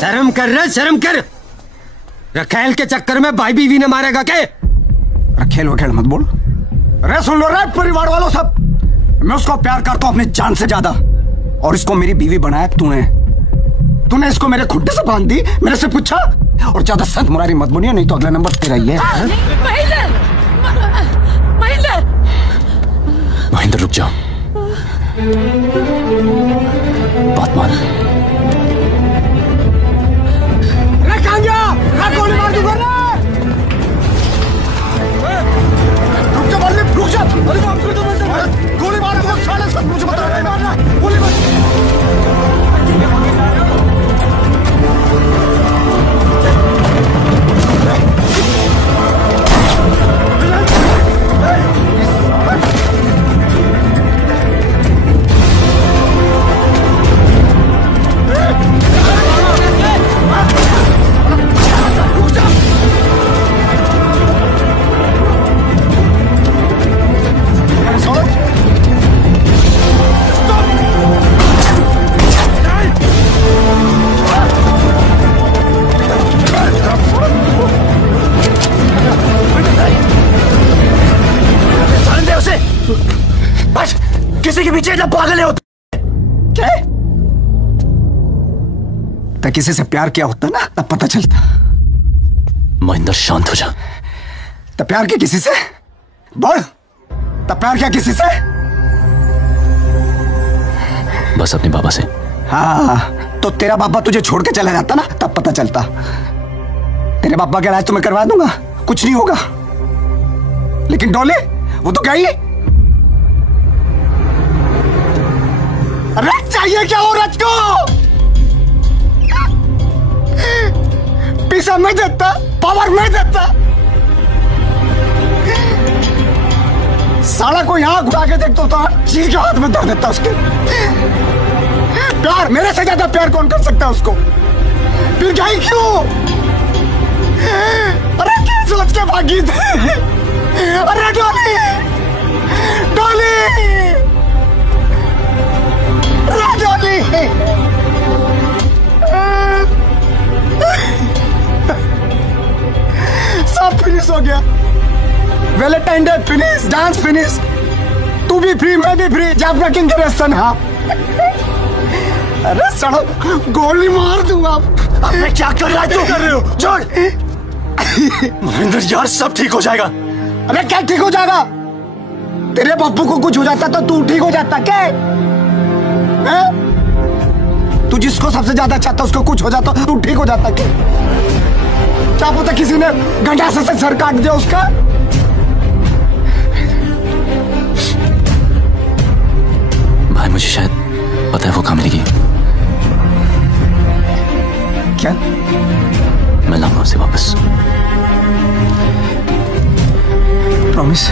शर्म कर रहा, शर्म कर। रखेल के चक्कर में भाई बीवी ने मारेगा क्या? रखेल वखेल मत बोल। अरे सुन लो रे परिवार वालों सब, मैं उसको प्यार करता हूं अपनी जान से ज्यादा, और इसको मेरी बीवी बनाया तूने इसको मेरे खुड्डे से बांध दी, मेरे से पूछा। और ज्यादा संत मुरारी मत बनियो, नहीं तो अगला नंबर तेरा ही है। महेंद्र रुक जाओ, बात मान। गोली मार दूंगा ना। रुक जा। गोली मार दूंगा साले, सब मुझे बता रहे मारना। गोली मार। किसी के पीछे जब पागल होते क्या? तो किसी से प्यार किया होता ना, तब पता चलता। महेंद्र शांत हो जा। तो प्यार किया किसी से? बोल, तब प्यार किया किसी से? बस अपने बाबा से। हाँ, तो तेरा बाबा तुझे छोड़ के चला जाता ना, तब पता चलता। तेरे बाबा का इलाज तो मैं करवा दूंगा, कुछ नहीं होगा। लेकिन डॉली वो तो गई। रच चाहिए क्या औरत को? पैसा नहीं देता, पावर नहीं देता, साला को यहाँ घुरा के देखता तो चीज के हाथ में धर देता उसके। प्यार, मेरे से ज्यादा प्यार कौन कर सकता है उसको? फिर गई क्यों? अरे क्या सोच के भागी थी? अरे डॉली, डॉली, सब फिनिश हो गया। Valentine day finish, dance finish, तू भी फ्री, मैं भी फ्री, जब रखें सन। हाँ, अरे सड़क गोली मार दूंगा। अबे क्या कर रहा है तू? कर रहे हो? छोड़। महेंद्र यार सब ठीक हो जाएगा। अरे क्या ठीक हो जाएगा? तेरे पप्पू को कुछ हो जाता तो तू ठीक हो जाता क्या? तू जिसको सबसे ज्यादा चाहता उसको कुछ हो जाता तू ठीक हो जाता क्या पता किसी ने गंडासे से सर काट दिया उसका। भाई मुझे शायद पता है वो कहाँ मिलेगी। क्या? मैं लाऊंगा उसे वापस। प्रॉमिस?